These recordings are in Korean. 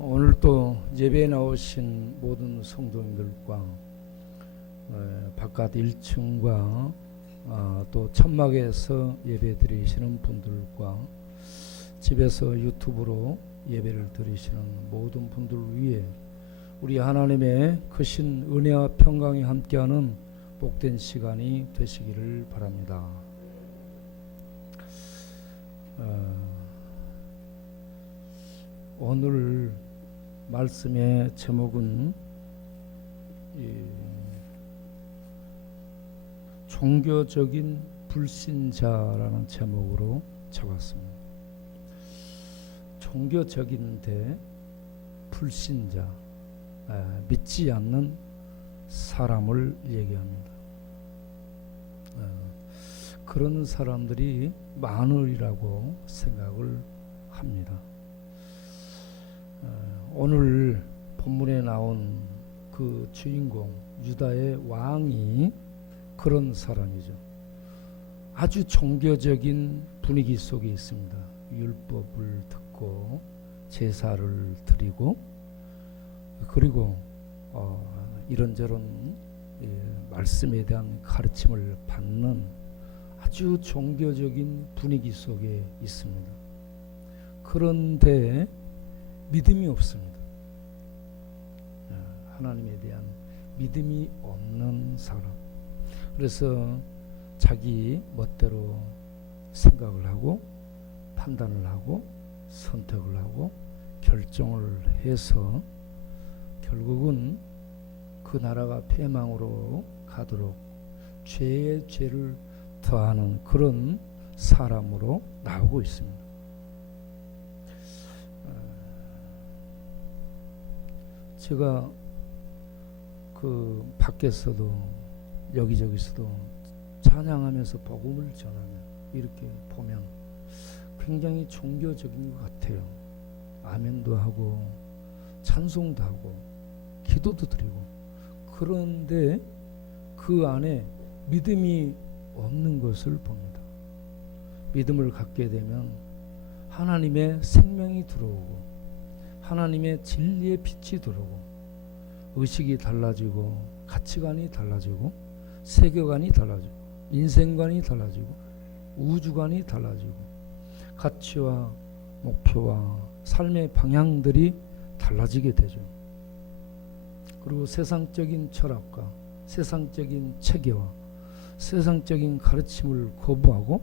오늘 또 예배에 나오신 모든 성도님들과 바깥 1층과 또 천막에서 예배 드리시는 분들과 집에서 유튜브로 예배를 드리시는 모든 분들을 위해 우리 하나님의 크신 은혜와 평강이 함께하는 복된 시간이 되시기를 바랍니다. 오늘 말씀의 제목은 종교적인 불신자라는 제목으로 적었습니다. 종교적인데 불신자, 믿지 않는 사람을 얘기합니다. 그런 사람들이 많으리라고 생각을 합니다. 오늘 본문에 나온 그 주인공 유다의 왕이 그런 사람이죠. 아주 종교적인 분위기 속에 있습니다. 율법을 듣고 제사를 드리고 그리고 이런저런 말씀에 대한 가르침을 받는 아주 종교적인 분위기 속에 있습니다. 그런데 믿음이 없습니다. 하나님에 대한 믿음이 없는 사람. 그래서 자기 멋대로 생각을 하고 판단을 하고 선택을 하고 결정을 해서 결국은 그 나라가 패망으로 가도록 죄에 죄를 더하는 그런 사람으로 나오고 있습니다. 제가 그 밖에서도 여기저기서도 찬양하면서 복음을 전하면 이렇게 보면 굉장히 종교적인 것 같아요. 아멘도 하고 찬송도 하고 기도도 드리고 그런데 그 안에 믿음이 없는 것을 봅니다. 믿음을 갖게 되면 하나님의 생명이 들어오고 하나님의 진리의 빛이 들어오고 의식이 달라지고 가치관이 달라지고 세계관이 달라지고 인생관이 달라지고 우주관이 달라지고 가치와 목표와 삶의 방향들이 달라지게 되죠. 그리고 세상적인 철학과 세상적인 체계와 세상적인 가르침을 거부하고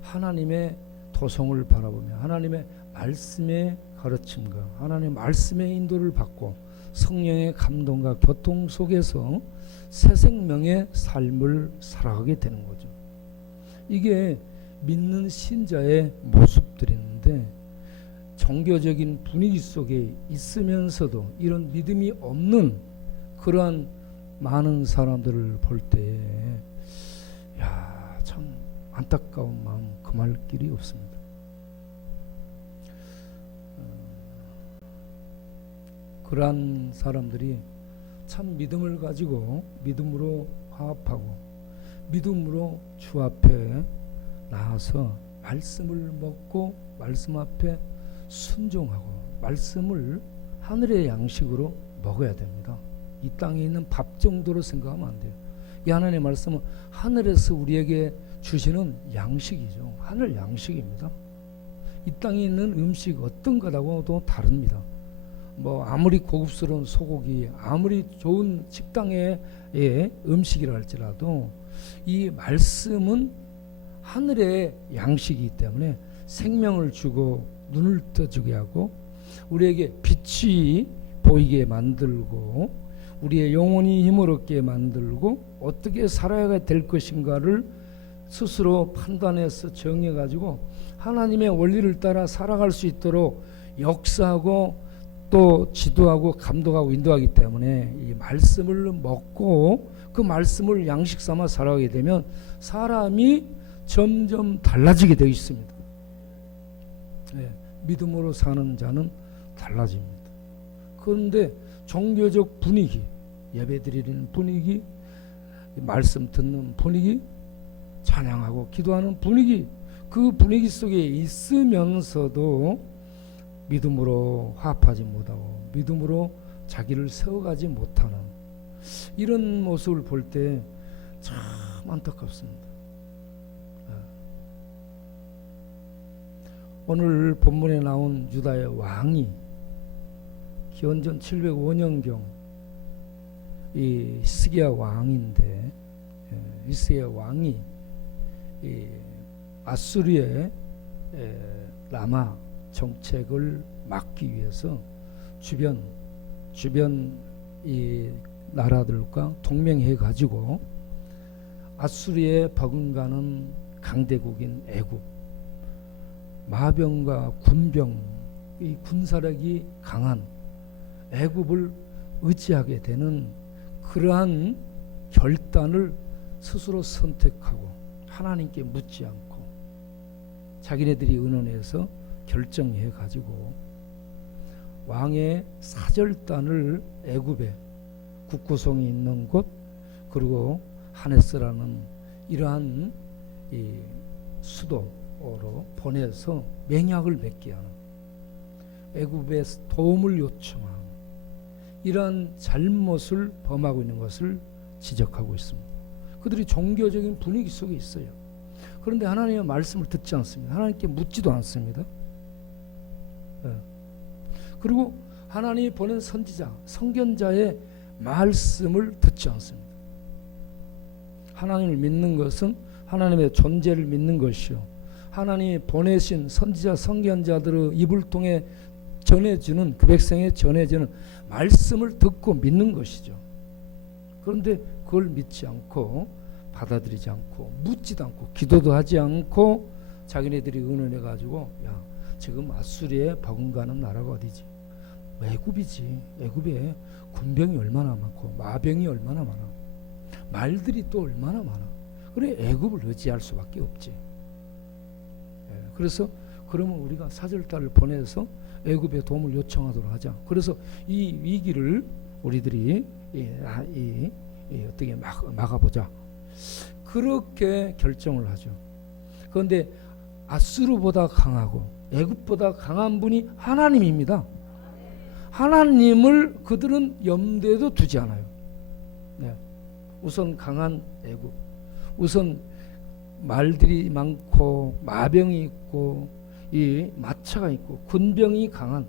하나님의 도성을 바라보며 하나님의 말씀의 가르침과 하나님의 말씀의 인도를 받고 성령의 감동과 교통 속에서 새 생명의 삶을 살아가게 되는 거죠. 이게 믿는 신자의 모습들인데 종교적인 분위기 속에 있으면서도 이런 믿음이 없는 그러한 많은 사람들을 볼 때에 참 안타까운 마음 금할 길이 없습니다. 그러한 사람들이 참 믿음을 가지고 믿음으로 화합하고 믿음으로 주 앞에 나와서 말씀을 먹고 말씀 앞에 순종하고 말씀을 하늘의 양식으로 먹어야 됩니다. 이 땅에 있는 밥 정도로 생각하면 안 돼요. 이 하나님의 말씀은 하늘에서 우리에게 주시는 양식이죠. 하늘 양식입니다. 이 땅에 있는 음식 어떤 거라고도 다릅니다. 아무리 고급스러운 소고기, 아무리 좋은 식당의 음식이라 할지라도 이 말씀은 하늘의 양식이기 때문에 생명을 주고 눈을 떠지게 하고 우리에게 빛이 보이게 만들고 우리의 영혼이 힘을 얻게 만들고 어떻게 살아야 될 것인가를 스스로 판단해서 정해가지고 하나님의 원리를 따라 살아갈 수 있도록 역사하고 또 지도하고 감독하고 인도하기 때문에 이 말씀을 먹고 그 말씀을 양식 삼아 살아가게 되면 사람이 점점 달라지게 되어 있습니다. 믿음으로 사는 자는 달라집니다. 그런데 종교적 분위기, 예배 드리는 분위기, 말씀 듣는 분위기, 찬양하고 기도하는 분위기, 그 분위기 속에 있으면서도 믿음으로 화합하지 못하고 믿음으로 자기를 세워가지 못하는 이런 모습을 볼 때 참 안타깝습니다. 오늘 본문에 나온 유다의 왕이 기원전 705년경 이 히스기야 왕인데, 히스기야 왕이 이 아수르의 라마 정책을 막기 위해서 주변 이 나라들과 동맹해 가지고 아수르에 버금가는 강대국인 애굽, 마병과 군병, 이 군사력이 강한 애굽을 의지하게 되는 그러한 결단을 스스로 선택하고 하나님께 묻지 않고 자기네들이 의논해서 결정해 가지고 왕의 사절단을 애굽에 국구성이 있는 곳, 그리고 하네스라는 이러한 이 수도로 보내서 맹약을 맺게 하는, 애굽에 도움을 요청하는 이러한 잘못을 범하고 있는 것을 지적하고 있습니다. 그들이 종교적인 분위기 속에 있어요. 그런데 하나님의 말씀을 듣지 않습니다. 하나님께 묻지도 않습니다. 그리고 하나님이 보낸 선지자, 선견자의 말씀을 듣지 않습니다. 하나님을 믿는 것은 하나님의 존재를 믿는 것이요, 하나님이 보내신 선지자, 선견자들의 입을 통해 전해주는, 그 백성에 전해지는 말씀을 듣고 믿는 것이죠. 그런데 그걸 믿지 않고 받아들이지 않고 묻지도 않고 기도도 하지 않고 자기네들이 의논해 가지고, 야, 지금 아수리에 버금가는 나라가 어디지? 애굽이지. 애굽에 군병이 얼마나 많고 마병이 얼마나 많아, 말들이 또 얼마나 많아. 그래 애굽을 의지할 수밖에 없지. 그래서 그러면 우리가 사절단을 보내서 애굽에 도움을 요청하도록 하자. 그래서 이 위기를 우리들이 어떻게 막아보자. 그렇게 결정을 하죠. 그런데 아수르보다 강하고 애굽보다 강한 분이 하나님입니다. 하나님을 그들은 염두에도 두지 않아요. 우선 강한 애굽, 우선 말들이 많고 마병이 있고 이 마차가 있고 군병이 강한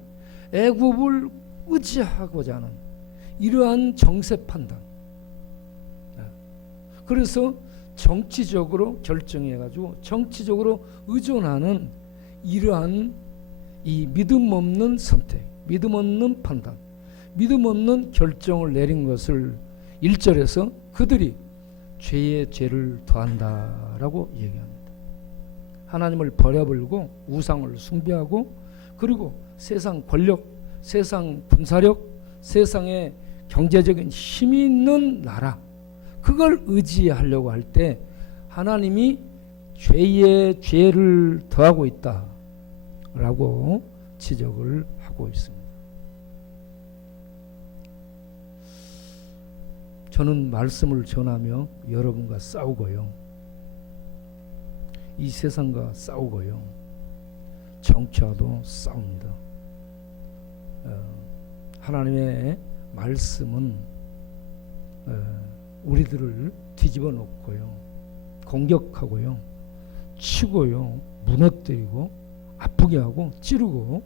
애굽을 의지하고자 하는 이러한 정세 판단. 그래서 정치적으로 결정해가지고 정치적으로 의존하는 이러한 이 믿음 없는 선택, 믿음 없는 판단, 믿음 없는 결정을 내린 것을 1절에서 그들이 죄에 죄를 더한다라고 얘기합니다. 하나님을 버려버리고 우상을 숭배하고, 그리고 세상 권력, 세상 군사력, 세상에 경제적인 힘이 있는 나라, 그걸 의지하려고 할 때 하나님이 죄에 죄를 더하고 있다라고 지적을 하고 있습니다. 저는 말씀을 전하며 여러분과 싸우고요, 이 세상과 싸우고요, 정치와도 싸웁니다. 하나님의 말씀은 우리들을 뒤집어 놓고요, 공격하고요, 치고요, 무너뜨리고 아프게 하고 찌르고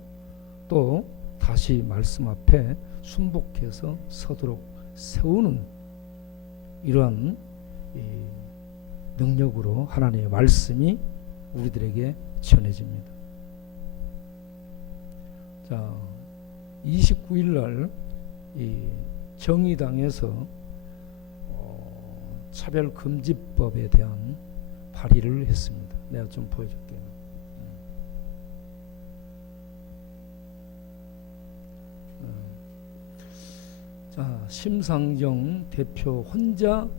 또 다시 말씀 앞에 순복해서 서도록 세우는 이러한 능력으로 하나님의 말씀이 우리들에게 전해집니다. 자, 29일 날 이 정의당에서 차별금지법에 대한 발의를 했습니다. 내가 좀 보여줄게요. 자, 심상정 대표 혼자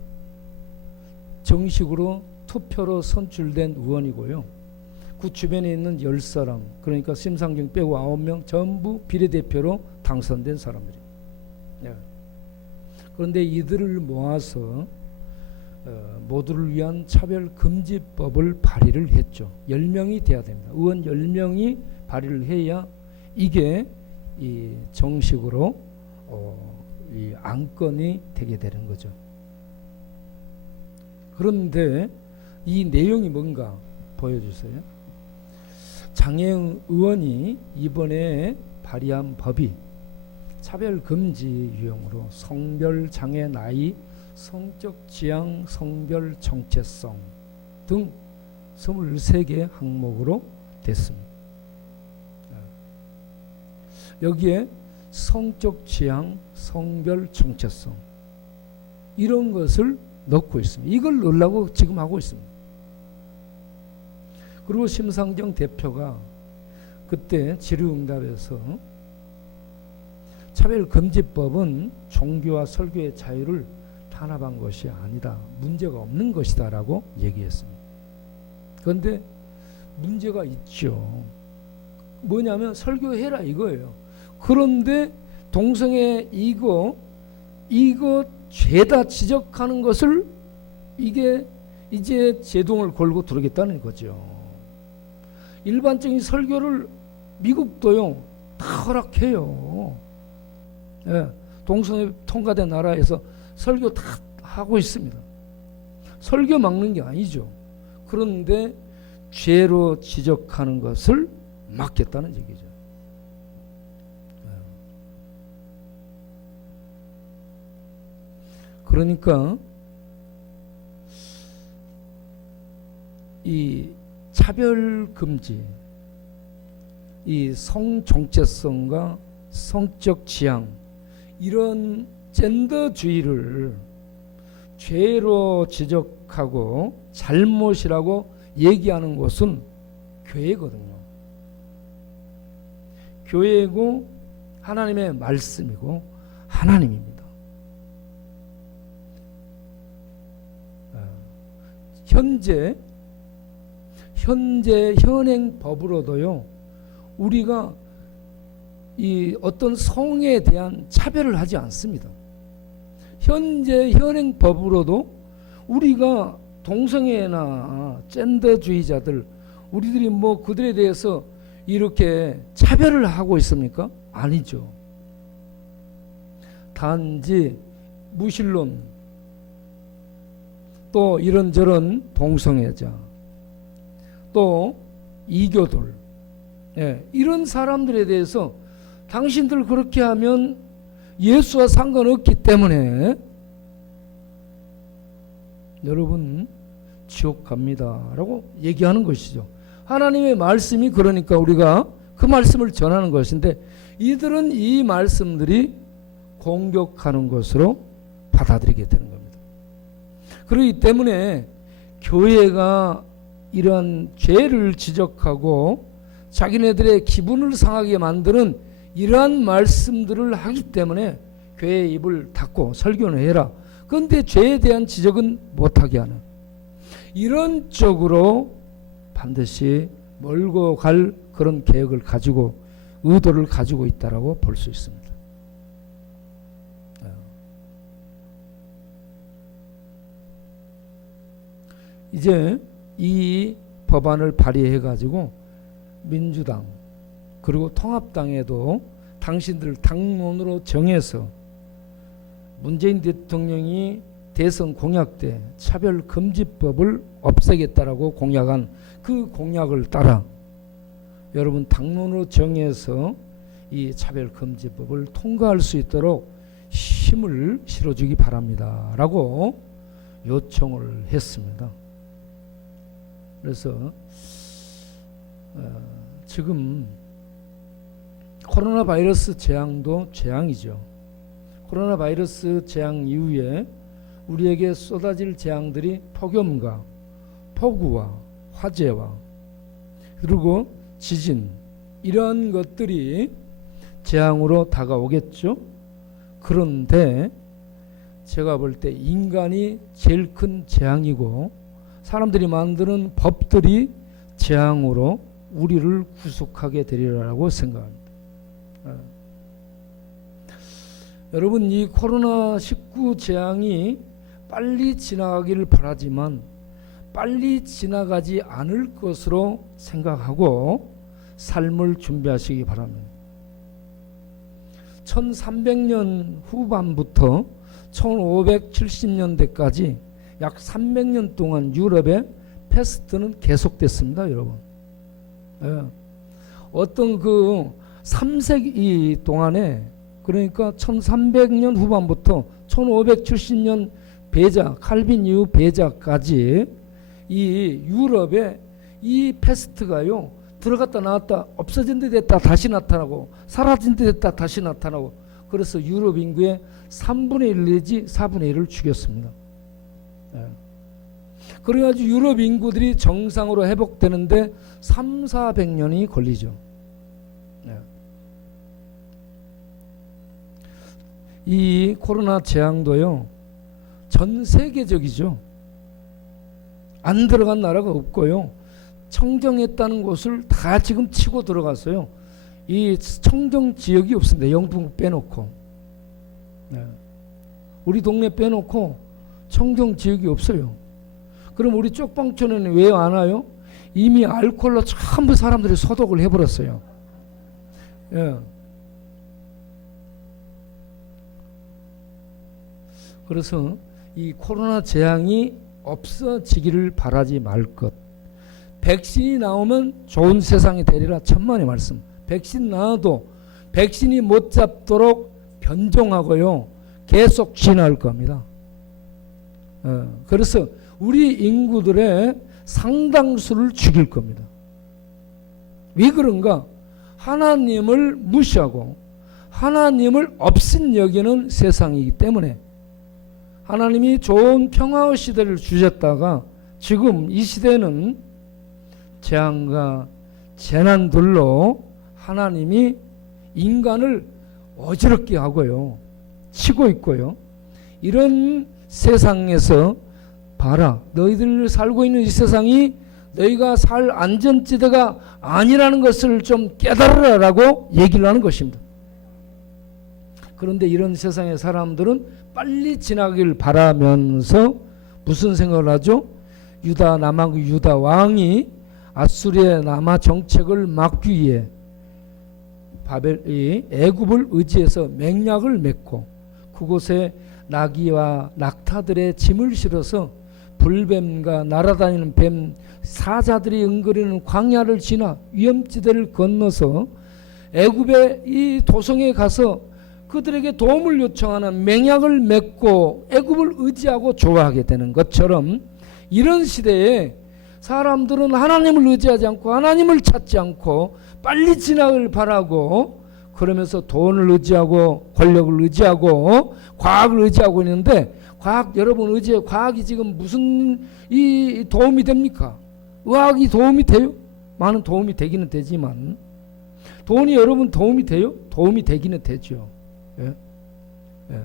정식으로 투표로 선출된 의원이고요. 그 주변에 있는 10사람, 그러니까 심상정 빼고 9명 전부 비례대표로 당선된 사람들입니다. 그런데 이들을 모아서 모두를 위한 차별금지법을 발의를 했죠. 10명이 돼야 됩니다. 의원 10명이 발의를 해야 이게 이 정식으로 이 안건이 되게 되는 거죠. 그런데 이 내용이 뭔가 보여주세요. 장혜영 의원이 이번에 발의한 법이 차별금지 유형으로 성별, 장애, 나이, 성적 지향, 성별 정체성 등 23개 항목으로 됐습니다. 여기에 성적 지향, 성별 정체성 이런 것을 넣고 있습니다. 이걸 넣으려고 지금 하고 있습니다. 그리고 심상정 대표가 그때 질의응답에서 차별금지법은 종교와 설교의 자유를 탄압한 것이 아니다. 문제가 없는 것이다 라고 얘기했습니다. 그런데 문제가 있죠. 뭐냐면 설교해라 이거예요. 그런데 동성애 이거 죄다 지적하는 것을 이게 이제 제동을 걸고 들어오겠다는 거죠. 일반적인 설교를 미국도요 다 허락해요. 예, 동성애 통과된 나라에서 설교 다 하고 있습니다. 설교 막는 게 아니죠. 그런데 죄로 지적하는 것을 막겠다는 얘기죠. 그러니까 이 차별금지, 이 성정체성과 성적 지향 이런 젠더주의를 죄로 지적하고 잘못이라고 얘기하는 곳은 교회거든요. 교회고 하나님의 말씀이고 하나님입니다. 현행 법으로도요 우리가 이 어떤 성에 대한 차별을 하지 않습니다. 현행 법으로도 우리가 동성애나 젠더주의자들 우리들이 뭐 그들에 대해서 이렇게 차별을 하고 있습니까? 아니죠. 단지 무신론 또 이런저런 동성애자 또 이교돌 이런 사람들에 대해서 당신들 그렇게 하면 예수와 상관없기 때문에 여러분 지옥 갑니다 라고 얘기하는 것이죠. 하나님의 말씀이 그러니까 우리가 그 말씀을 전하는 것인데 이들은 이 말씀들이 공격하는 것으로 받아들이게 되는 겁니다. 그렇기 때문에 교회가 이러한 죄를 지적하고 자기네들의 기분을 상하게 만드는 이러한 말씀들을 하기 때문에 교회의 입을 닫고 설교는 해라. 그런데 죄에 대한 지적은 못하게 하는 이런 쪽으로 반드시 몰고 갈 그런 계획을 가지고 의도를 가지고 있다라고 볼 수 있습니다. 이제 이 법안을 발의해 가지고 민주당 그리고 통합당에도 당신들 당론으로 정해서 문재인 대통령이 대선 공약 때 차별금지법을 없애겠다라고 공약한 그 공약을 따라 여러분 당론으로 정해서 이 차별금지법을 통과할 수 있도록 힘을 실어주기 바랍니다 라고 요청을 했습니다. 그래서 지금 코로나 바이러스 재앙도 재앙이죠. 코로나 바이러스 재앙 이후에 우리에게 쏟아질 재앙들이 폭염과 폭우와 화재와 그리고 지진 이런 것들이 재앙으로 다가오겠죠. 그런데 제가 볼 때 인간이 제일 큰 재앙이고 사람들이 만드는 법들이 재앙으로 우리를 구속하게 되리라고 생각합니다. 여러분 이 코로나19 재앙이 빨리 지나가기를 바라지만 빨리 지나가지 않을 것으로 생각하고 삶을 준비하시기 바랍니다. 1300년 후반부터 1570년대까지 약 300년 동안 유럽의 패스트는 계속됐습니다, 여러분. 예. 어떤 그 3세기 동안에, 그러니까 1300년 후반부터 1570년 배자, 칼빈 이후 배자까지 이 유럽에 이 패스트가요, 들어갔다 나왔다, 없어진 데 됐다 다시 나타나고, 사라진 데 됐다 다시 나타나고, 그래서 유럽 인구의 3분의 1 내지 4분의 1을 죽였습니다. 예. 그래가지고 유럽 인구들이 정상으로 회복되는데 300~400년이 걸리죠. 예. 이 코로나 재앙도요, 전 세계적이죠. 안 들어간 나라가 없고요. 청정했다는 곳을 다 지금 치고 들어갔어요. 이 청정 지역이 없습니다. 영풍 빼놓고. 네. 우리 동네 빼놓고 청정 지역이 없어요. 그럼 우리 쪽방촌에는 왜 안 와요? 이미 알코올로 전부 사람들이 소독을 해버렸어요. 예. 그래서 이 코로나 재앙이 없어지기를 바라지 말 것. 백신이 나오면 좋은 세상이 되리라 천만의 말씀. 백신 나와도 백신이 못 잡도록 변종하고요, 계속 진화할 겁니다. 그래서 우리 인구들의 상당수를 죽일 겁니다. 왜 그런가? 하나님을 무시하고 하나님을 없인 여기는 세상이기 때문에. 하나님이 좋은 평화의 시대를 주셨다가 지금 이 시대는 재앙과 재난들로 하나님이 인간을 어지럽게 하고요, 치고 있고요. 이런 세상에서 봐라, 너희들 살고 있는 이 세상이 너희가 살 안전지대가 아니라는 것을 좀 깨달으라고 얘기를 하는 것입니다. 그런데 이런 세상의 사람들은 빨리 지나길 바라면서 무슨 생각을 하죠? 유다 남왕 유다 왕이 아수리의 남하 정책을 막기 위해 바벨이 애굽을 의지해서 맹약을 맺고 그곳에 나귀와 낙타들의 짐을 실어서 불뱀과 날아다니는 뱀 사자들이 응거리는 광야를 지나 위험지대를 건너서 애굽의 이 도성에 가서 그들에게 도움을 요청하는 맹약을 맺고 애굽을 의지하고 좋아하게 되는 것처럼, 이런 시대에 사람들은 하나님을 의지하지 않고 하나님을 찾지 않고 빨리 지나길 바라고, 그러면서 돈을 의지하고 권력을 의지하고 과학을 의지하고 있는데, 과학, 여러분 의지해 과학이 지금 무슨 이 도움이 됩니까? 의학이 도움이 돼요? 많은 도움이 되기는 되지만, 돈이 여러분 도움이 돼요? 도움이 되기는 되죠. 예? 예.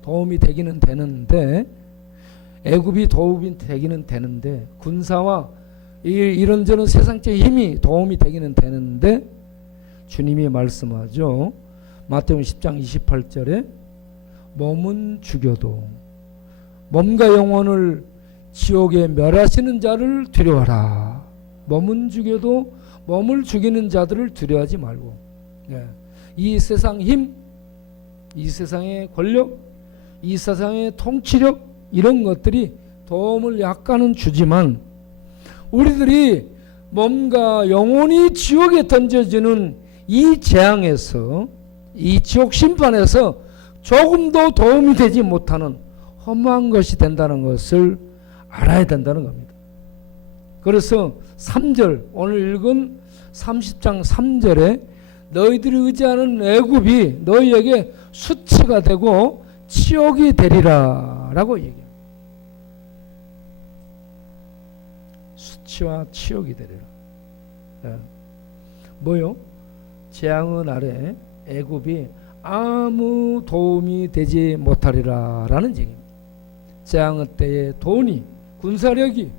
도움이 되기는 되는데, 애굽이 도움이 되기는 되는데, 군사와 이런저런 세상적인 힘이 도움이 되기는 되는데, 주님이 말씀하죠. 마태복음 10장 28절에 몸은 죽여도 몸과 영혼을 지옥에 멸하시는 자를 두려워하라. 몸은 죽여도 몸을 죽이는 자들을 두려워하지 말고. 예. 이 세상 힘, 이 세상의 권력, 이 세상의 통치력, 이런 것들이 도움을 약간은 주지만, 우리들이 몸과 영혼이 지옥에 던져지는 이 재앙에서, 이 지옥 심판에서 조금도 도움이 되지 못하는 허무한 것이 된다는 것을 알아야 된다는 겁니다. 그래서 3절, 오늘 읽은 30장 3절에 너희들이 의지하는 애굽이 너희에게 수치가 되고 치욕이 되리라 라고 얘기합니다. 수치와 치욕이 되리라. 예. 뭐요? 재앙의 날에 애굽이 아무 도움이 되지 못하리라 라는 얘기입니다. 재앙의 때에 돈이, 군사력이,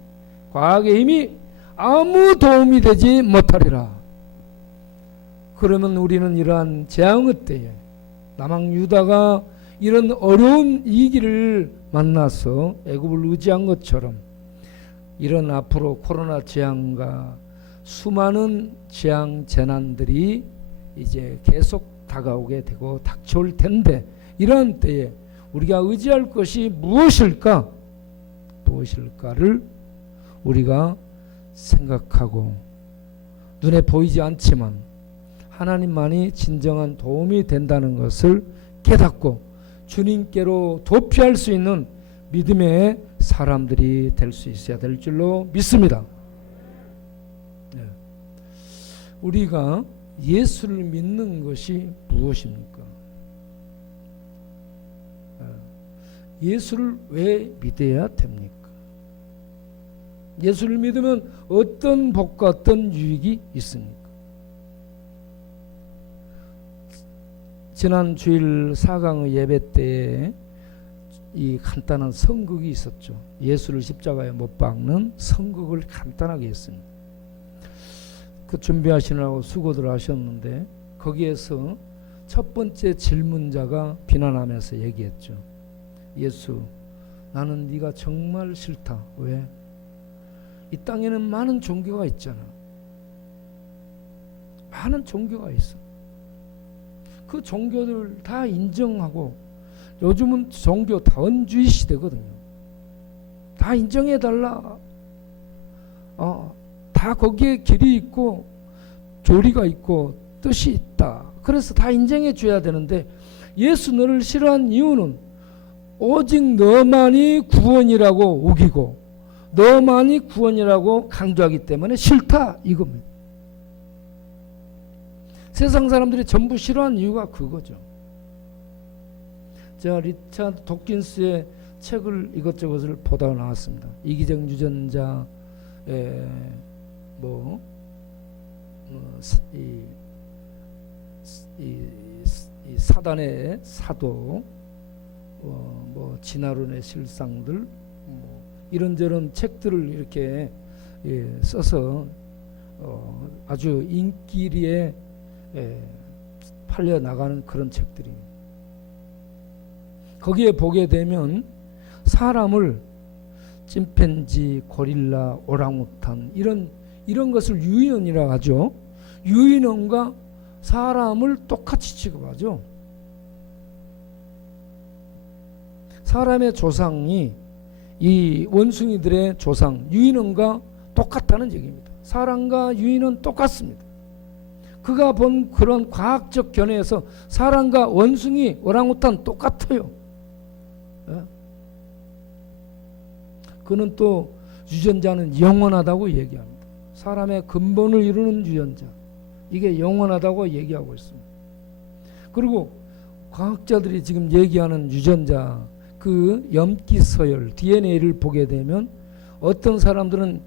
과학의 힘이 아무 도움이 되지 못하리라. 그러면 우리는 이러한 재앙의 때에 남왕 유다가 이런 어려운 위기를 만나서 애굽을 의지한 것처럼, 이런 앞으로 코로나 재앙과 수많은 재앙 재난들이 이제 계속 다가오게 되고 닥쳐올 텐데, 이런 때에 우리가 의지할 것이 무엇일까를 우리가 생각하고, 눈에 보이지 않지만 하나님만이 진정한 도움이 된다는 것을 깨닫고 주님께로 도피할 수 있는 믿음의 사람들이 될 수 있어야 될 줄로 믿습니다. 우리가 예수를 믿는 것이 무엇입니까? 예수를 왜 믿어야 됩니까? 예수를 믿으면 어떤 복과 어떤 유익이 있습니까? 지난 주일 4강의 예배 때에 이 간단한 선극이 있었죠. 예수를 십자가에 못 박는 선극을 간단하게 했습니다. 그 준비하시느라고 수고들 하셨는데, 거기에서 첫 번째 질문자가 비난하면서 얘기했죠. 예수, 나는 네가 정말 싫다. 왜? 이 땅에는 많은 종교가 있잖아. 많은 종교가 있어. 그 종교들 다 인정하고, 요즘은 종교 다원주의 시대거든요. 다 인정해달라. 다 거기에 길이 있고 조리가 있고 뜻이 있다. 그래서 다 인정해 줘야 되는데, 예수 너를 싫어한 이유는 오직 너만이 구원이라고 우기고 너만이 구원이라고 강조하기 때문에 싫다, 이겁니다. 세상 사람들이 전부 싫어하는 이유가 그거죠. 제가 리차드 도킨스의 책을 이것저것을 보다가 나왔습니다. 이기적 유전자, 이 사단의 사도, 진화론의 실상들, 이런저런 책들을 이렇게 써서 아주 인기리에 팔려 나가는 그런 책들이, 거기에 보게 되면 사람을 침팬지, 고릴라, 오랑우탄 이런 것을 유인원이라고 하죠. 유인원과 사람을 똑같이 취급하죠. 사람의 조상이 이 원숭이들의 조상 유인원과 똑같다는 얘기입니다. 사람과 유인원 똑같습니다. 그가 본 그런 과학적 견해에서 사람과 원숭이, 오랑우탄 똑같아요. 그는 또 유전자는 영원하다고 얘기합니다. 사람의 근본을 이루는 유전자, 이게 영원하다고 얘기하고 있습니다. 그리고 과학자들이 지금 얘기하는 유전자, 그 염기서열 DNA를 보게 되면 어떤 사람들은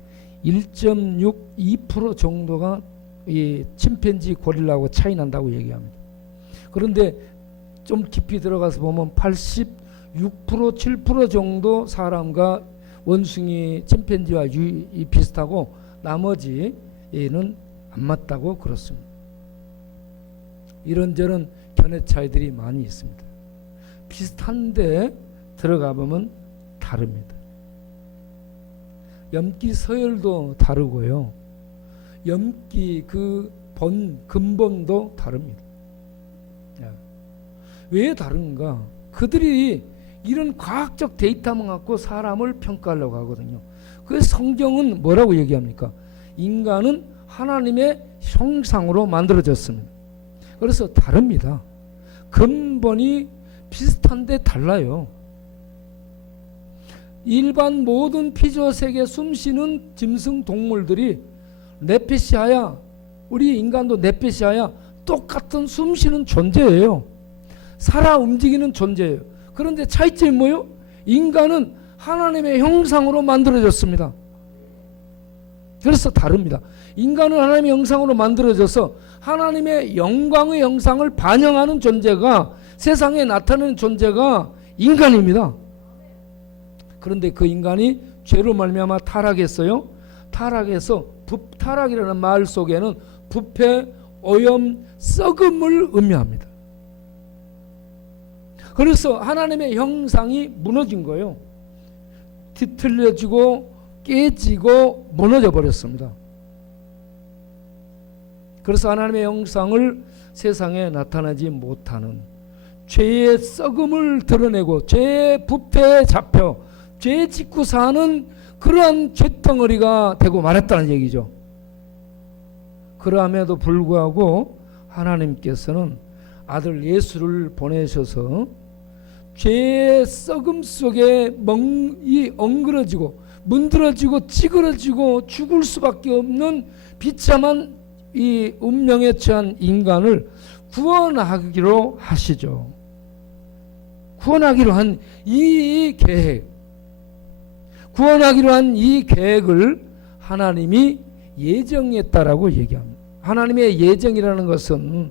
1.62% 정도가 이 침팬지, 고릴라하고 차이 난다고 얘기합니다. 그런데 좀 깊이 들어가서 보면 86%, 7% 정도 사람과 원숭이, 침팬지와 비슷하고 나머지는 안 맞다고 그렇습니다. 이런저런 견해 차이들이 많이 있습니다. 비슷한데 들어가 보면 다릅니다. 염기 서열도 다르고요. 염기 그 근본도 다릅니다. 왜 다른가? 그들이 이런 과학적 데이터만 갖고 사람을 평가하려고 하거든요. 그 성경은 뭐라고 얘기합니까? 인간은 하나님의 형상으로 만들어졌습니다. 그래서 다릅니다. 근본이 비슷한데 달라요. 일반 모든 피조세계 숨쉬는 짐승 동물들이 네페시아야, 우리 인간도 네페시아야 똑같은 숨쉬는 존재예요. 살아 움직이는 존재예요. 그런데 차이점이 뭐예요? 인간은 하나님의 형상으로 만들어졌습니다. 그래서 다릅니다. 인간은 하나님의 형상으로 만들어져서 하나님의 영광의 형상을 반영하는 존재가, 세상에 나타나는 존재가 인간입니다. 그런데 그 인간이 죄로 말미암아 타락했어요. 타락해서 타락이라는 말 속에는 부패, 오염, 썩음을 의미합니다. 그래서 하나님의 형상이 무너진 거예요. 뒤틀려지고 깨지고 무너져 버렸습니다. 그래서 하나님의 형상을 세상에 나타나지 못하는 죄의 썩음을 드러내고 죄의 부패에 잡혀 죄 짓고 사는 그러한 죄덩어리가 되고 말았다는 얘기죠. 그러함에도 불구하고 하나님께서는 아들 예수를 보내셔서 죄의 썩음 속에 엉그러지고 문드러지고 찌그러지고 죽을 수밖에 없는 비참한 이 운명에 처한 인간을 구원하기로 하시죠. 구원하기로 한 이 계획, 구원하기로 한 이 계획을 하나님이 예정했다라고 얘기합니다. 하나님의 예정이라는 것은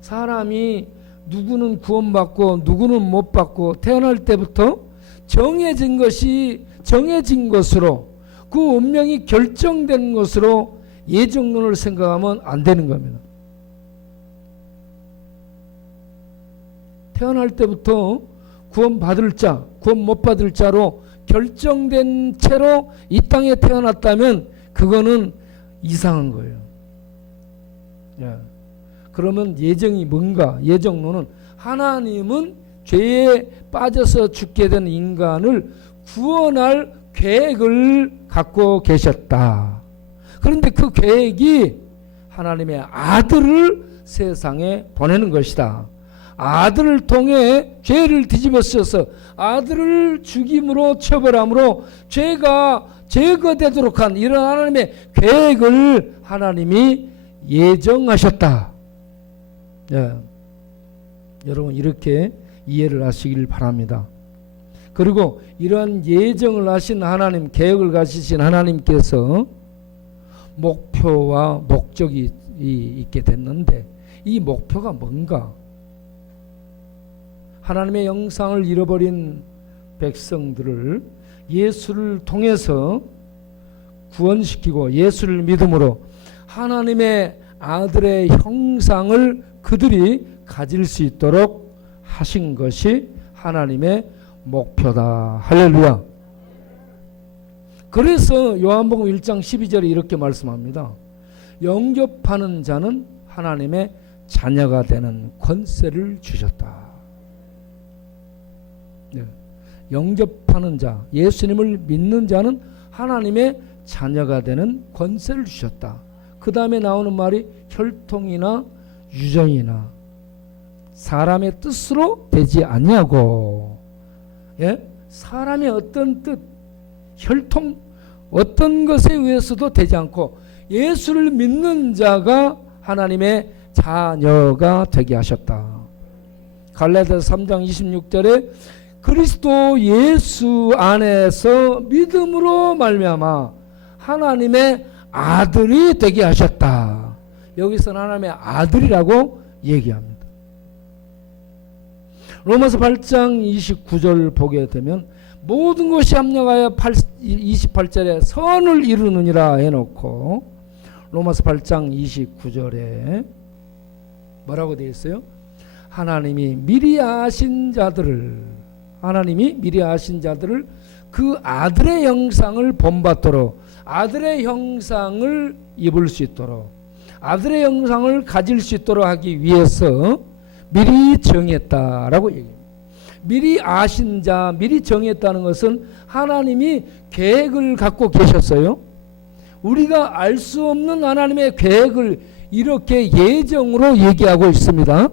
사람이 누구는 구원받고 누구는 못 받고 태어날 때부터 정해진 것이 정해진 것으로 그 운명이 결정된 것으로 예정론을 생각하면 안 되는 겁니다. 태어날 때부터 구원받을 자, 구원 못 받을 자로 결정된 채로 이 땅에 태어났다면 그거는 이상한 거예요. 예. 그러면 예정이 뭔가? 예정론은 하나님은 죄에 빠져서 죽게 된 인간을 구원할 계획을 갖고 계셨다. 그런데 그 계획이 하나님의 아들을 세상에 보내는 것이다. 아들을 통해 죄를 뒤집어쓰셔서 아들을 죽임으로 처벌함으로 죄가 제거되도록 한 이런 하나님의 계획을 하나님이 예정하셨다. 예. 여러분 이렇게 이해를 하시길 바랍니다. 그리고 이러한 예정을 하신 하나님, 계획을 가지신 하나님께서 목표와 목적이 있게 됐는데 이 목표가 뭔가? 하나님의 영상을 잃어버린 백성들을 예수를 통해서 구원시키고 예수를 믿음으로 하나님의 아들의 형상을 그들이 가질 수 있도록 하신 것이 하나님의 목표다. 할렐루야. 그래서 요한복음 1장 12절에 이렇게 말씀합니다. 영접하는 자는 하나님의 자녀가 되는 권세를 주셨다. 네. 영접하는 자, 예수님을 믿는 자는 하나님의 자녀가 되는 권세를 주셨다. 그 다음에 나오는 말이 혈통이나 유전이나 사람의 뜻으로 되지 아니하고, 예? 사람의 어떤 뜻, 혈통, 어떤 것에 의해서도 되지 않고 예수를 믿는 자가 하나님의 자녀가 되게 하셨다. 갈라디아서 3장 26절에 그리스도 예수 안에서 믿음으로 말미암아 하나님의 아들이 되게 하셨다. 여기서는 하나님의 아들이라고 얘기합니다. 로마서 8장 29절 보게 되면 모든 것이 합력하여 28절에 선을 이루느니라 해놓고 로마서 8장 29절에 뭐라고 되어 있어요? 하나님이 미리 아신 자들을 그 아들의 형상을 본받도록 아들의 형상을 입을 수 있도록 아들의 형상을 가질 수 있도록 하기 위해서 미리 정했다라고 얘기합니다. 미리 아신 자, 미리 정했다는 것은 하나님이 계획을 갖고 계셨어요. 우리가 알 수 없는 하나님의 계획을 이렇게 예정으로 얘기하고 있습니다.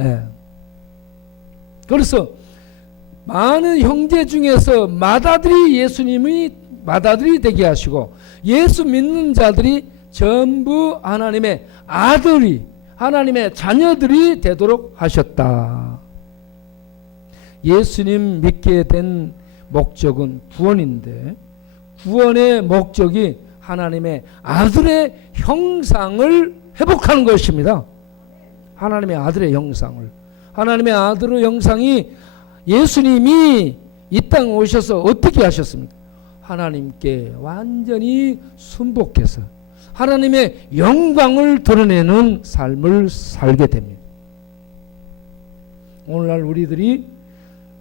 예. 그래서 많은 형제 중에서 예수님이 맏아들이 되게 하시고 예수 믿는 자들이 전부 하나님의 아들이 하나님의 자녀들이 되도록 하셨다. 예수님 믿게 된 목적은 구원인데 구원의 목적이 하나님의 아들의 형상을 회복하는 것입니다. 하나님의 아들의 형상을. 하나님의 아들의 형상이 예수님이 이 땅에 오셔서 어떻게 하셨습니까? 하나님께 완전히 순복해서 하나님의 영광을 드러내는 삶을 살게 됩니다. 오늘날 우리들이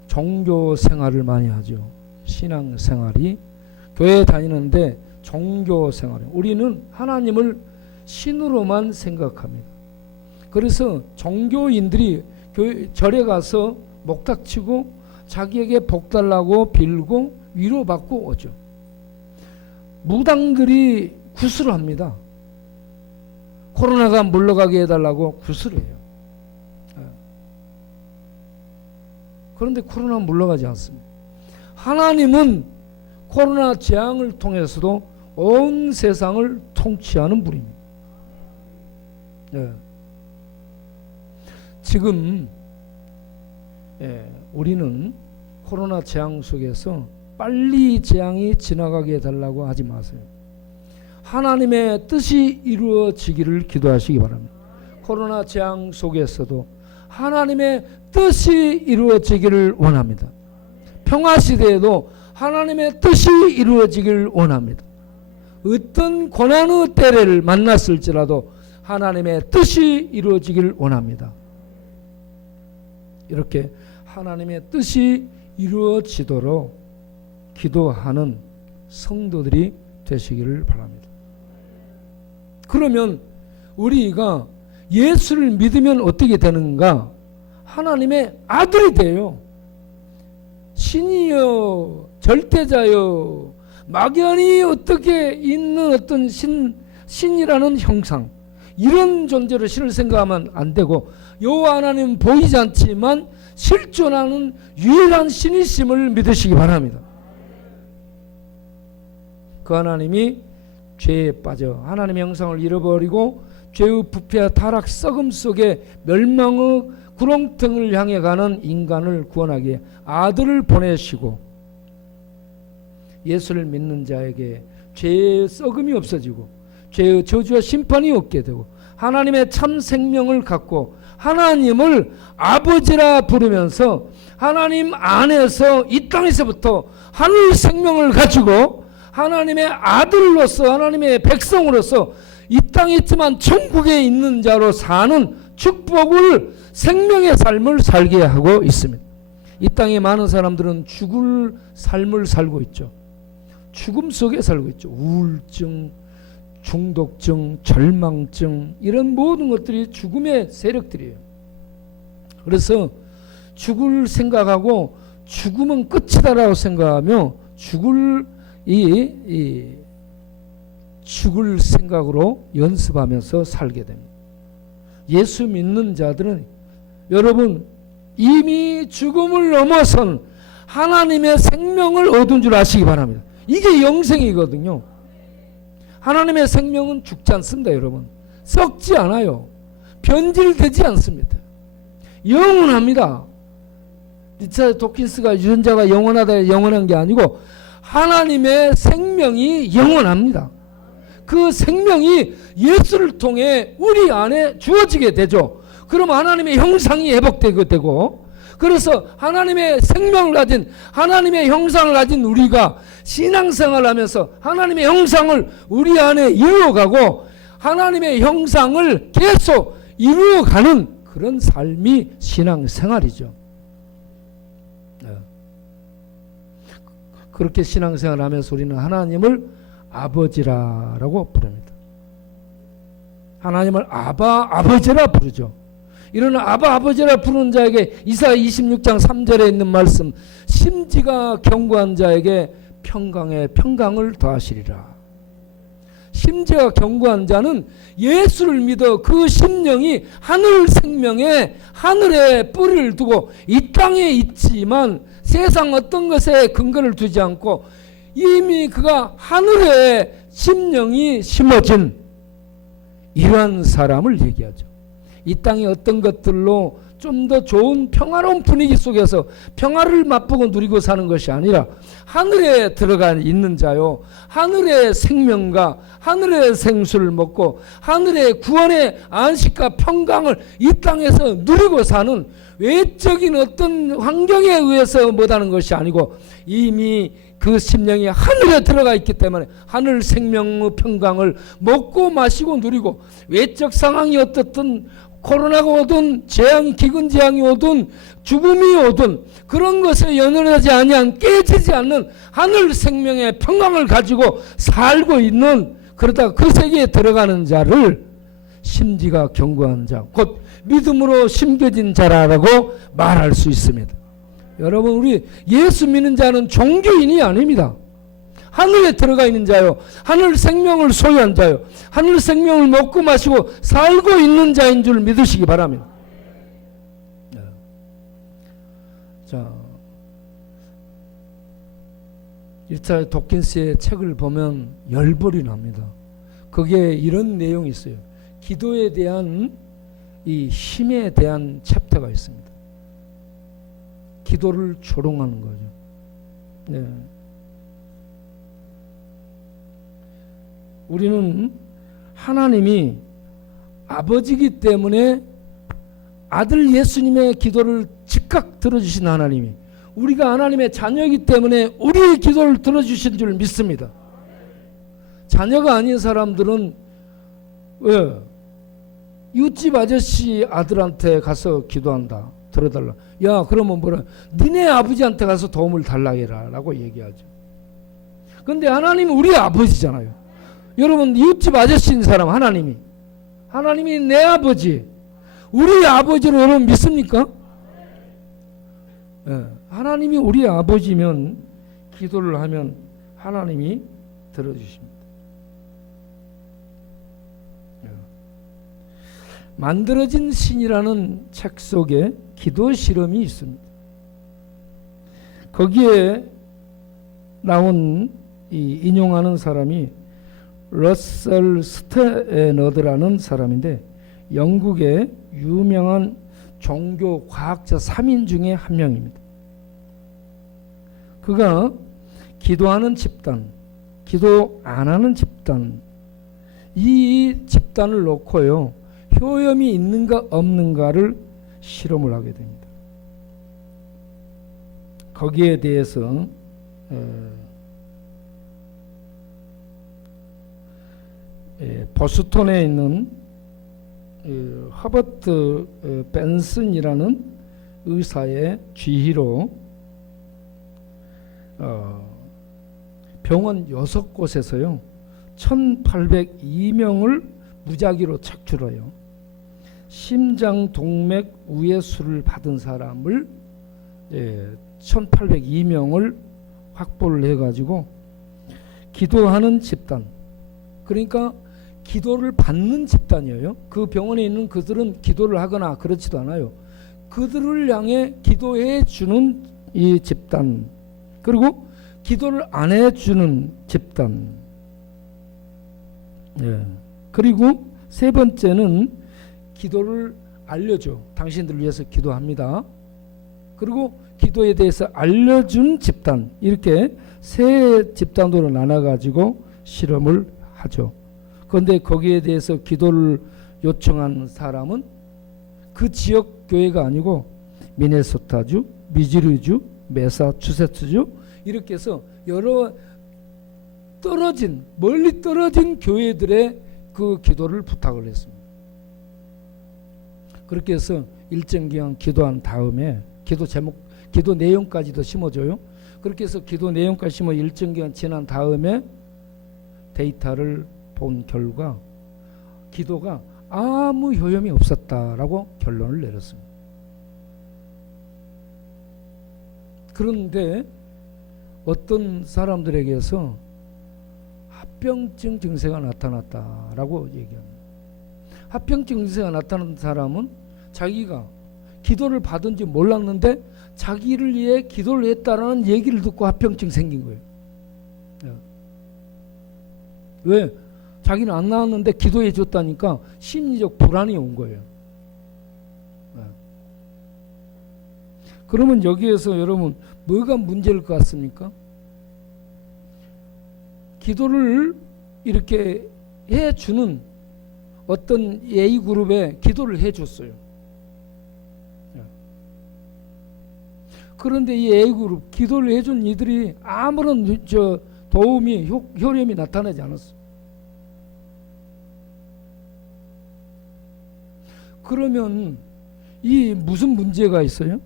종교 생활을 많이 하죠. 신앙 생활이 교회 다니는데 종교 생활. 우리는 하나님을 신으로만 생각합니다. 그래서 종교인들이 절에 가서 목닥치고 자기에게 복 달라고 빌고 위로받고 오죠. 무당들이 구슬을 합니다. 코로나가 물러가게 해달라고 구슬을 해요. 그런데 코로나는 물러가지 않습니다. 하나님은 코로나 재앙을 통해서도 온 세상을 통치하는 분입니다. 지금 우리는 코로나 재앙 속에서 빨리 재앙이 지나가게 해달라고 하지 마세요. 하나님의 뜻이 이루어지기를 기도하시기 바랍니다. 코로나 재앙 속에서도 하나님의 뜻이 이루어지기를 원합니다. 평화시대에도 하나님의 뜻이 이루어지기를 원합니다. 어떤 고난의 때를 만났을지라도 하나님의 뜻이 이루어지기를 원합니다. 이렇게 하나님의 뜻이 이루어지도록 기도하는 성도들이 되시기를 바랍니다. 그러면 우리가 예수를 믿으면 어떻게 되는가? 하나님의 아들이 돼요. 신이여, 절대자여, 막연히 어떻게 있는 어떤 신이라는 형상, 이런 존재로 신을 생각하면 안 되고, 여호와 하나님 보이지 않지만 실존하는 유일한 신이심을 믿으시기 바랍니다. 그 하나님이 죄에 빠져 하나님의 형상을 잃어버리고 죄의 부패와 타락 썩음 속에 멸망의 구렁텅을 향해 가는 인간을 구원하기에 아들을 보내시고, 예수를 믿는 자에게 죄의 썩음이 없어지고 죄의 저주와 심판이 없게 되고 하나님의 참 생명을 갖고 하나님을 아버지라 부르면서 하나님 안에서 이 땅에서부터 하늘 생명을 가지고 하나님의 아들로서 하나님의 백성으로서 이 땅에 있지만 천국에 있는 자로 사는 축복을, 생명의 삶을 살게 하고 있습니다. 이 땅에 많은 사람들은 죽을 삶을 살고 있죠. 죽음 속에 살고 있죠. 우울증, 중독증, 절망증, 이런 모든 것들이 죽음의 세력들이에요. 그래서 죽을 생각하고 죽음은 끝이다라고 생각하며 죽을 생각으로 연습하면서 살게 됩니다. 예수 믿는 자들은 여러분 이미 죽음을 넘어선 하나님의 생명을 얻은 줄 아시기 바랍니다. 이게 영생이거든요. 하나님의 생명은 죽지 않습니다. 여러분, 썩지 않아요. 변질되지 않습니다. 영원합니다. 리차드 도킨스가 유전자가 영원하다, 영원한 게 아니고 하나님의 생명이 영원합니다. 그 생명이 예수를 통해 우리 안에 주어지게 되죠. 그럼 하나님의 형상이 회복되게 되고, 그래서 하나님의 생명을 가진, 하나님의 형상을 가진 우리가 신앙생활을 하면서 하나님의 형상을 우리 안에 이루어가고 하나님의 형상을 계속 이루어가는 그런 삶이 신앙생활이죠. 그렇게 신앙생활을 하면서 우리는 하나님을 아버지라고 부릅니다. 하나님을 아버지라 부르죠. 이런 아버지라 부르는 자에게 이사야 26장 3절에 있는 말씀, 심지가 견고한 자에게 평강을 더하시리라. 심지가 견고한 자는 예수를 믿어 그 심령이 하늘 생명에 하늘에 뿌리를 두고 이 땅에 있지만 세상 어떤 것에 근거를 두지 않고 이미 그가 하늘에 심령이 심어진 이러한 사람을 얘기하죠. 이 땅의 어떤 것들로 좀 더 좋은 평화로운 분위기 속에서 평화를 맛보고 누리고 사는 것이 아니라 하늘에 들어가 있는 자요, 하늘의 생명과 하늘의 생수를 먹고 하늘의 구원의 안식과 평강을 이 땅에서 누리고 사는 외적인 어떤 환경에 의해서 못하는 것이 아니고 이미 그 심령이 하늘에 들어가 있기 때문에 하늘 생명의 평강을 먹고 마시고 누리고, 외적 상황이 어떻든 코로나가 오든 기근 재앙이 오든 죽음이 오든 그런 것에 연연하지 아니한, 깨지지 않는 하늘 생명의 평강을 가지고 살고 있는, 그러다가 그 세계에 들어가는 자를 심지가 견고한 자, 곧 믿음으로 심겨진 자라고 말할 수 있습니다. 여러분, 우리 예수 믿는 자는 종교인이 아닙니다. 하늘에 들어가 있는 자요, 하늘 생명을 소유한 자요, 하늘 생명을 먹고 마시고 살고 있는 자인 줄 믿으시기 바랍니다. 자, 1차 도킨스의 책을 보면 열불이 납니다. 거기에 이런 내용이 있어요. 기도에 대한 이 힘에 대한 챕터가 있습니다. 기도를 조롱하는 거죠. 네. 우리는 하나님이 아버지이기 때문에 아들 예수님의 기도를 즉각 들어주신 하나님이, 우리가 하나님의 자녀이기 때문에 우리의 기도를 들어주신 줄 믿습니다. 자녀가 아닌 사람들은 왜? 이웃집 아저씨 아들한테 가서 기도한다, 들어달라. 야, 그러면 뭐라? 니네 아버지한테 가서 도움을 달라 해라 라고 얘기하죠. 근데 하나님은 우리 아버지잖아요. 여러분, 이웃집 아저씨인 사람 하나님이 내 아버지, 우리 아버지로 여러분 믿습니까? 예, 하나님이 우리 아버지면 기도를 하면 하나님이 들어주십니다. 예. 만들어진 신이라는 책 속에 기도 실험이 있습니다. 거기에 나온 이 인용하는 사람이 러셀 스테너드라는 사람인데 영국의 유명한 종교 과학자 3인 중에 한 명입니다. 그가 기도하는 집단, 기도 안 하는 집단, 이 집단을 놓고요, 효염이 있는가 없는가를 실험을 하게 됩니다. 거기에 대해서 보스턴에 있는 허버트 벤슨이라는 의사의 지휘로 병원 6곳에서요 1802명을 무작위로 착출해요. 심장동맥 우회수를 받은 사람을 1802명을 확보를 해가지고 기도하는 집단, 그러니까 기도를 받는 집단이에요. 그 병원에 있는 그들은 기도를 하거나 그렇지도 않아요. 그들을 향해 기도해 주는 이 집단, 그리고 기도를 안 해주는 집단. 예. 그리고 세 번째는 기도를 알려줘. 당신들을 위해서 기도합니다. 그리고 기도에 대해서 알려준 집단. 이렇게 세 집단으로 나눠가지고 실험을 하죠. 그런데 거기에 대해서 기도를 요청한 사람은 그 지역 교회가 아니고 미네소타주, 미즈리주, 매사추세츠주 이렇게 해서 여러 멀리 떨어진 교회들의 그 기도를 부탁을 했습니다. 그렇게 해서 일정 기간 기도한 다음에 기도 제목, 기도 내용까지도 심어줘요. 그렇게 해서 기도 내용까지 심어 일정 기간 지난 다음에 데이터를 본 결과 기도가 아무 효험이 없었다라고 결론을 내렸습니다. 그런데 어떤 사람들에게서 합병증 증세가 나타났다라고 얘기합니다. 합병증 증세가 나타난 사람은 자기가 기도를 받은지 몰랐는데 자기를 위해 기도를 했다라는 얘기를 듣고 합병증 생긴 거예요. 왜? 자기는 안 나왔는데 기도해 줬다니까 심리적 불안이 온 거예요. 그러면 여기에서 여러분 뭐가 문제일 것 같습니까? 기도를 이렇게 해주는 어떤 A그룹에 기도를 해줬어요. 그런데 이 A그룹 기도를 해준 이들이 아무런 도움이 효력이 나타나지 않았어요. 그러면 이 무슨 문제가 있어요?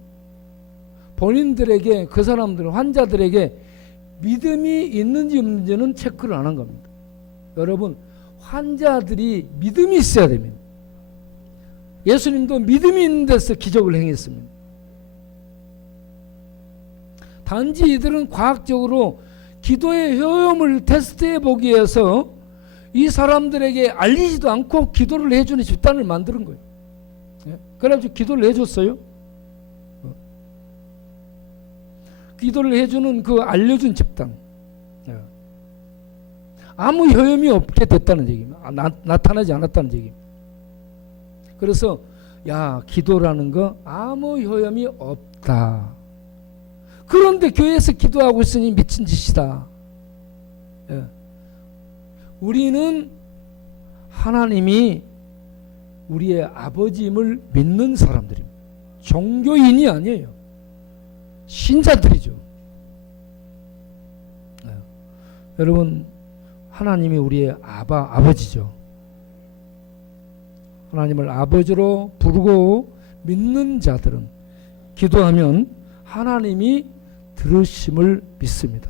본인들에게, 그 사람들, 환자들에게 믿음이 있는지 없는지는 체크를 안 한 겁니다. 여러분, 환자들이 믿음이 있어야 됩니다. 예수님도 믿음이 있는 데서 기적을 행했습니다. 단지 이들은 과학적으로 기도의 효용을 테스트해 보기 위해서 이 사람들에게 알리지도 않고 기도를 해주는 집단을 만드는 거예요. 그래가지고 기도를 해줬어요. 기도를 해주는 그 알려준 집단. 아무 효험이 없게 됐다는 얘기입니다. 나타나지 않았다는 얘기입니다. 그래서 야, 기도라는 거 아무 효험이 없다. 그런데 교회에서 기도하고 있으니 미친 짓이다. 우리는 하나님이 우리의 아버지임을 믿는 사람들입니다. 종교인이 아니에요. 신자들이죠. 여러분, 하나님이 우리의 아버지죠. 하나님을 아버지로 부르고 믿는 자들은 기도하면 하나님이 들으심을 믿습니다.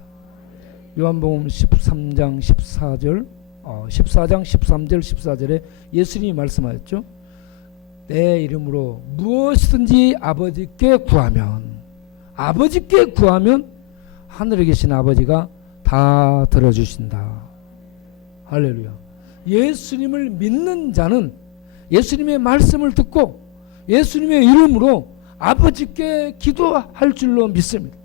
요한복음 13장 13절 14절에 예수님이 말씀하셨죠. 내 이름으로 무엇이든지 아버지께 구하면 하늘에 계신 아버지가 다 들어주신다. 할렐루야. 예수님을 믿는 자는 예수님의 말씀을 듣고 예수님의 이름으로 아버지께 기도할 줄로 믿습니다.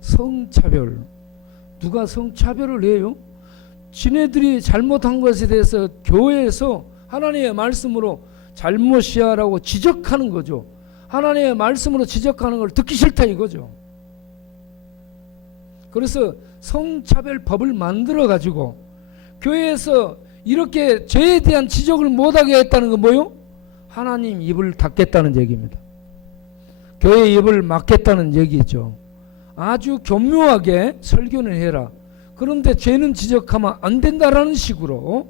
성차별. 누가 성차별을 해요? 지네들이 잘못한 것에 대해서 교회에서 하나님의 말씀으로 잘못이야라고 지적하는 거죠. 하나님의 말씀으로 지적하는 걸 듣기 싫다 이거죠. 그래서 성차별법을 만들어 가지고 교회에서 이렇게 죄에 대한 지적을 못하게 했다는 건 뭐요? 하나님 입을 닫겠다는 얘기입니다. 교회 입을 막겠다는 얘기죠. 아주 교묘하게 설교는 해라. 그런데 죄는 지적하면 안 된다라는 식으로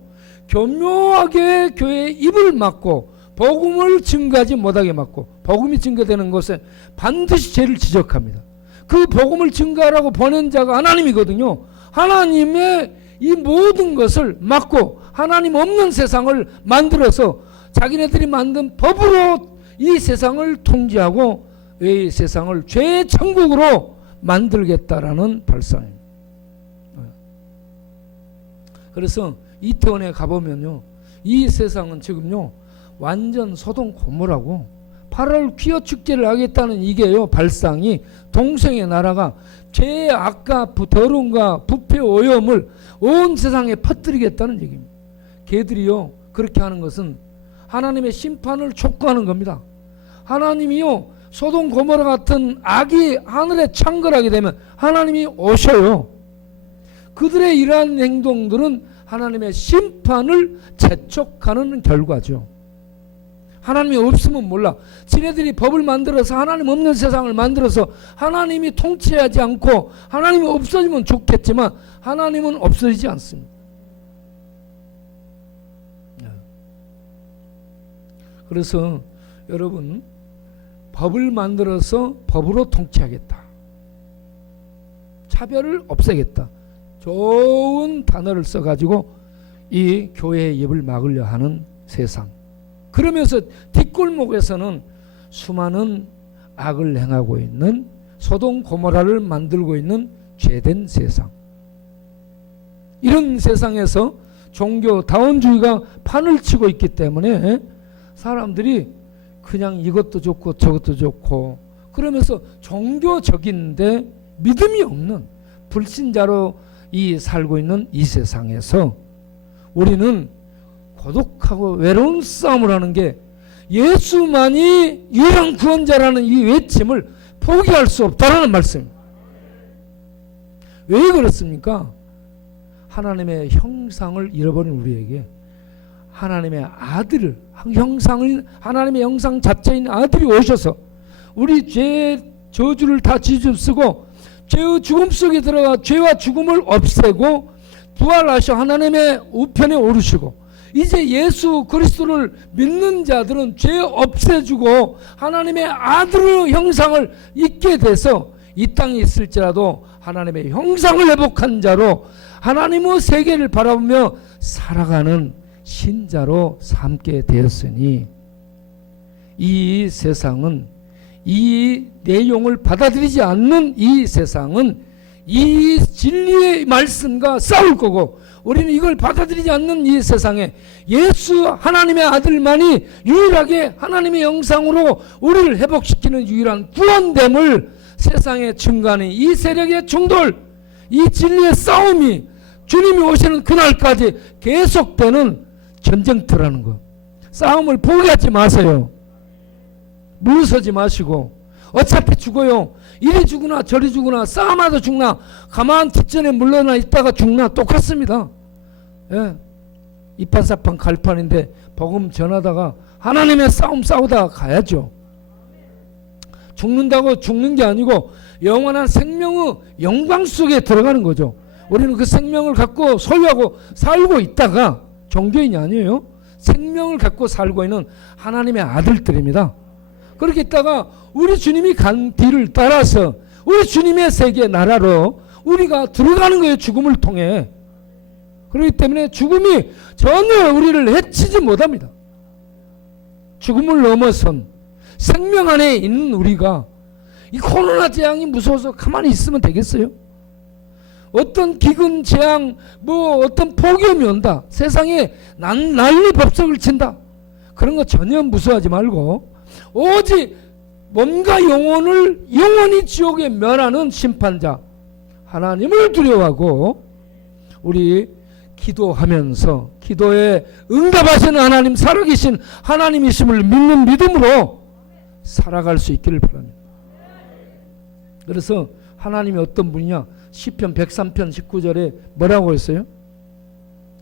교묘하게 교회의 입을 막고 복음을 증거하지 못하게 막고, 복음이 증거되는 곳에 반드시 죄를 지적합니다. 그 복음을 증거하라고 보낸 자가 하나님이거든요. 하나님의 이 모든 것을 막고 하나님 없는 세상을 만들어서 자기네들이 만든 법으로 이 세상을 통제하고 이 세상을 죄의 천국으로 만들겠다라는 발상입니다. 그래서 이태원에 가보면요, 이 세상은 지금요 완전 소돔 고모라고 8월 퀴어 축제를 하겠다는 이게요 발상이, 동성의 나라가 죄의 악과 더러움과 부패 오염을 온 세상에 퍼뜨리겠다는 얘기입니다. 걔들이요 그렇게 하는 것은 하나님의 심판을 촉구하는 겁니다. 하나님이요 소돔 고모라 같은 악이 하늘에 창궐하게 되면 하나님이 오셔요. 그들의 이러한 행동들은 하나님의 심판을 재촉하는 결과죠. 하나님이 없으면 몰라. 지네들이 법을 만들어서 하나님 없는 세상을 만들어서 하나님이 통치하지 않고 하나님이 없어지면 좋겠지만 하나님은 없어지지 않습니다. 그래서 여러분, 법을 만들어서 법으로 통치하겠다, 차별을 없애겠다, 좋은 단어를 써가지고 이 교회의 입을 막으려 하는 세상. 그러면서 뒷골목에서는 수많은 악을 행하고 있는 소돔 고모라를 만들고 있는 죄된 세상. 이런 세상에서 종교 다원주의가 판을 치고 있기 때문에 사람들이 그냥 이것도 좋고 저것도 좋고 그러면서 종교적인데 믿음이 없는 불신자로 살고 있는 이 세상에서 우리는 고독하고 외로운 싸움을 하는 게 예수만이 유일한 구원자라는 이 외침을 포기할 수 없다라는 말씀입니다. 왜 그렇습니까? 하나님의 형상을 잃어버린 우리에게 하나님의 아들을, 하나님의 형상 자체인 아들이 오셔서 우리 죄의 저주를 다 뒤집쓰고 죄의 죽음 속에 들어가 죄와 죽음을 없애고 부활하셔 하나님의 우편에 오르시고, 이제 예수 그리스도를 믿는 자들은 죄 없애주고 하나님의 아들의 형상을 잊게 돼서 이 땅에 있을지라도 하나님의 형상을 회복한 자로 하나님의 세계를 바라보며 살아가는 신자로 삼게 되었으니 이 세상은 이 내용을 받아들이지 않는 이 세상은 이 진리의 말씀과 싸울 거고 우리는 이걸 받아들이지 않는 이 세상에 예수 하나님의 아들만이 유일하게 하나님의 형상으로 우리를 회복시키는 유일한 구원됨을 세상에 증거하는 이 세력의 충돌, 이 진리의 싸움이 주님이 오시는 그날까지 계속되는 전쟁터라는 것. 싸움을 포기하지 마세요. 물러서지 마시고 어차피 죽어요. 이리 죽으나 저리 죽으나 싸움하다 죽나 가만 뒷전에 물러나 있다가 죽나 똑같습니다. 예. 이판사판 갈판인데 복음 전하다가 하나님의 싸움 싸우다가 가야죠. 죽는다고 죽는 게 아니고 영원한 생명의 영광 속에 들어가는 거죠. 우리는 그 생명을 갖고 소유하고 살고 있다가 종교인이 아니에요. 생명을 갖고 살고 있는 하나님의 아들들입니다. 그렇게 있다가 우리 주님이 간 뒤를 따라서 우리 주님의 세계 나라로 우리가 들어가는 거예요. 죽음을 통해. 그렇기 때문에 죽음이 전혀 우리를 해치지 못합니다. 죽음을 넘어선 생명 안에 있는 우리가 이 코로나 재앙이 무서워서 가만히 있으면 되겠어요? 어떤 기근 재앙 어떤 폭염이 온다. 세상에 난리 법석을 친다. 그런 거 전혀 무서워하지 말고 오직 몸과 영혼을 영원히 지옥에 멸하는 심판자 하나님을 두려워하고 우리 기도하면서 기도에 응답하시는 하나님, 살아계신 하나님이심을 믿는 믿음으로 살아갈 수 있기를 바랍니다. 그래서 하나님이 어떤 분이냐? 시편 103편 19절에 뭐라고 했어요?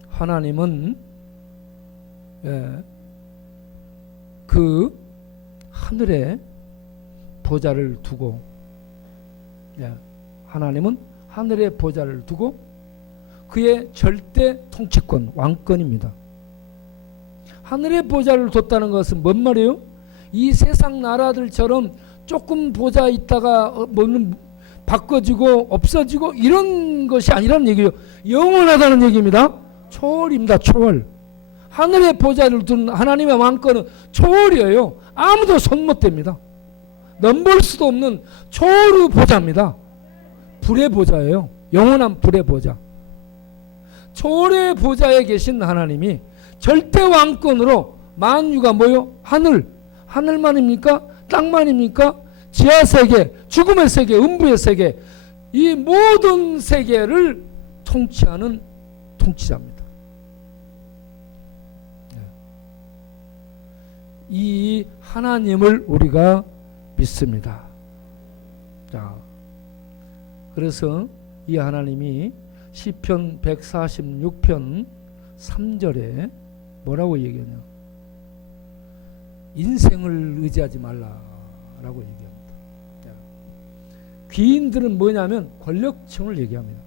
하나님은 그 하늘에 보좌를 두고 하나님은 하늘에 보좌를 두고 그의 절대 통치권, 왕권입니다. 하늘에 보좌를 뒀다는 것은 뭔 말이에요? 이 세상 나라들처럼 조금 보좌 있다가 뭐는 바꿔지고 없어지고 이런 것이 아니라는 얘기예요. 영원하다는 얘기입니다. 초월입니다. 초월. 하늘에 보좌를 둔 하나님의 왕권은 초월이에요. 아무도 손 못 댑니다. 넘볼 수도 없는 초월의 보좌입니다. 불의 보좌예요. 영원한 불의 보좌. 초월의 보좌에 계신 하나님이 절대 왕권으로 만유가 뭐요? 하늘만입니까? 땅만입니까? 지하세계, 죽음의 세계, 음부의 세계, 이 모든 세계를 통치하는 통치자입니다. 이 하나님을 우리가 믿습니다. 자, 그래서 이 하나님이 시편 146편 3절에 뭐라고 얘기하냐? 인생을 의지하지 말라라고 얘기합니다. 귀인들은 뭐냐면 권력층을 얘기합니다.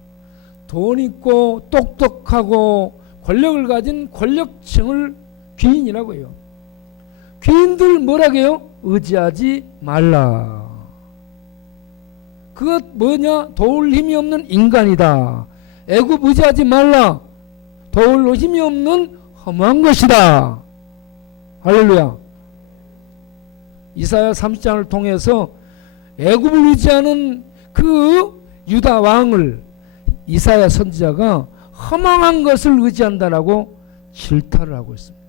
돈 있고 똑똑하고 권력을 가진 권력층을 귀인이라고 해요. 귀인들 뭐라고 해요? 의지하지 말라. 그것 뭐냐? 도울 힘이 없는 인간이다. 애굽 의지하지 말라. 도울 힘이 없는 허무한 것이다. 할렐루야. 이사야 30장을 통해서 애굽을 의지하는 그 유다 왕을 이사야 선지자가 허망한 것을 의지한다라고 질타를 하고 있습니다.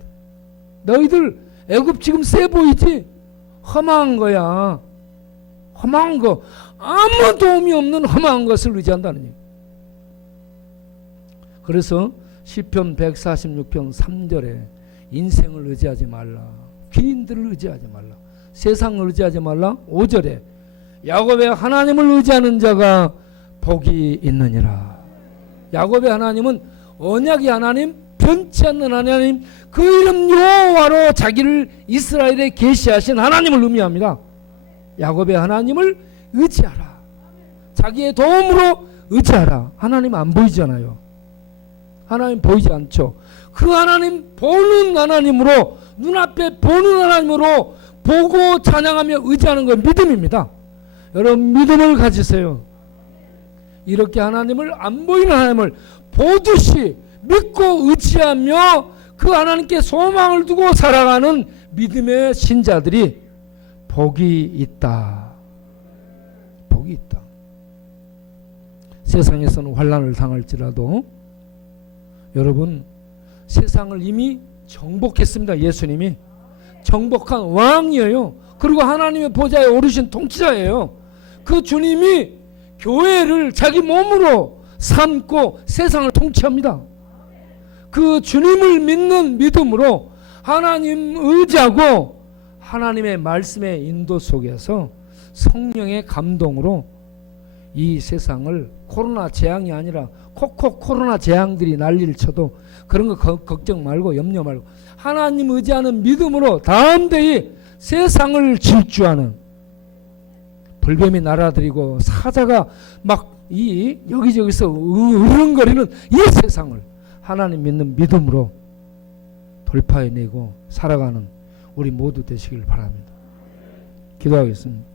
너희들 애굽 지금 세 보이지? 허망한 거야. 허망한 거. 아무 도움이 없는 허망한 것을 의지한다는 얘기. 그래서 시편 146편 3절에 인생을 의지하지 말라. 귀인들을 의지하지 말라. 세상을 의지하지 말라. 5절에 야곱의 하나님을 의지하는 자가 복이 있느니라. 야곱의 하나님은 언약의 하나님, 변치 않는 하나님, 그 이름 여호와로 자기를 이스라엘에 계시하신 하나님을 의미합니다. 야곱의 하나님을 의지하라. 자기의 도움으로 의지하라. 하나님 안 보이잖아요. 하나님 보이지 않죠. 그 하나님 보는 하나님으로, 눈앞에 보는 하나님으로 보고 찬양하며 의지하는 건 믿음입니다. 여러분 믿음을 가지세요. 이렇게 하나님을 안 보이는 하나님을 보듯이 믿고 의지하며 그 하나님께 소망을 두고 살아가는 믿음의 신자들이 복이 있다. 복이 있다. 세상에서는 환난을 당할지라도 여러분 세상을 이미 정복했습니다. 예수님이 정복한 왕이에요. 그리고 하나님의 보좌에 오르신 통치자예요. 그 주님이 교회를 자기 몸으로 삼고 세상을 통치합니다. 그 주님을 믿는 믿음으로 하나님 의지하고 하나님의 말씀의 인도 속에서 성령의 감동으로 이 세상을 코로나 재앙이 아니라 콕콕 코로나 재앙들이 난리를 쳐도 그런 거 걱정 말고 염려 말고 하나님 의지하는 믿음으로 다음대에 세상을 질주하는 불뱀이 날아들이고 사자가 막 이 여기저기서 으르렁거리는 이 세상을 하나님 믿는 믿음으로 돌파해내고 살아가는 우리 모두 되시길 바랍니다. 기도하겠습니다.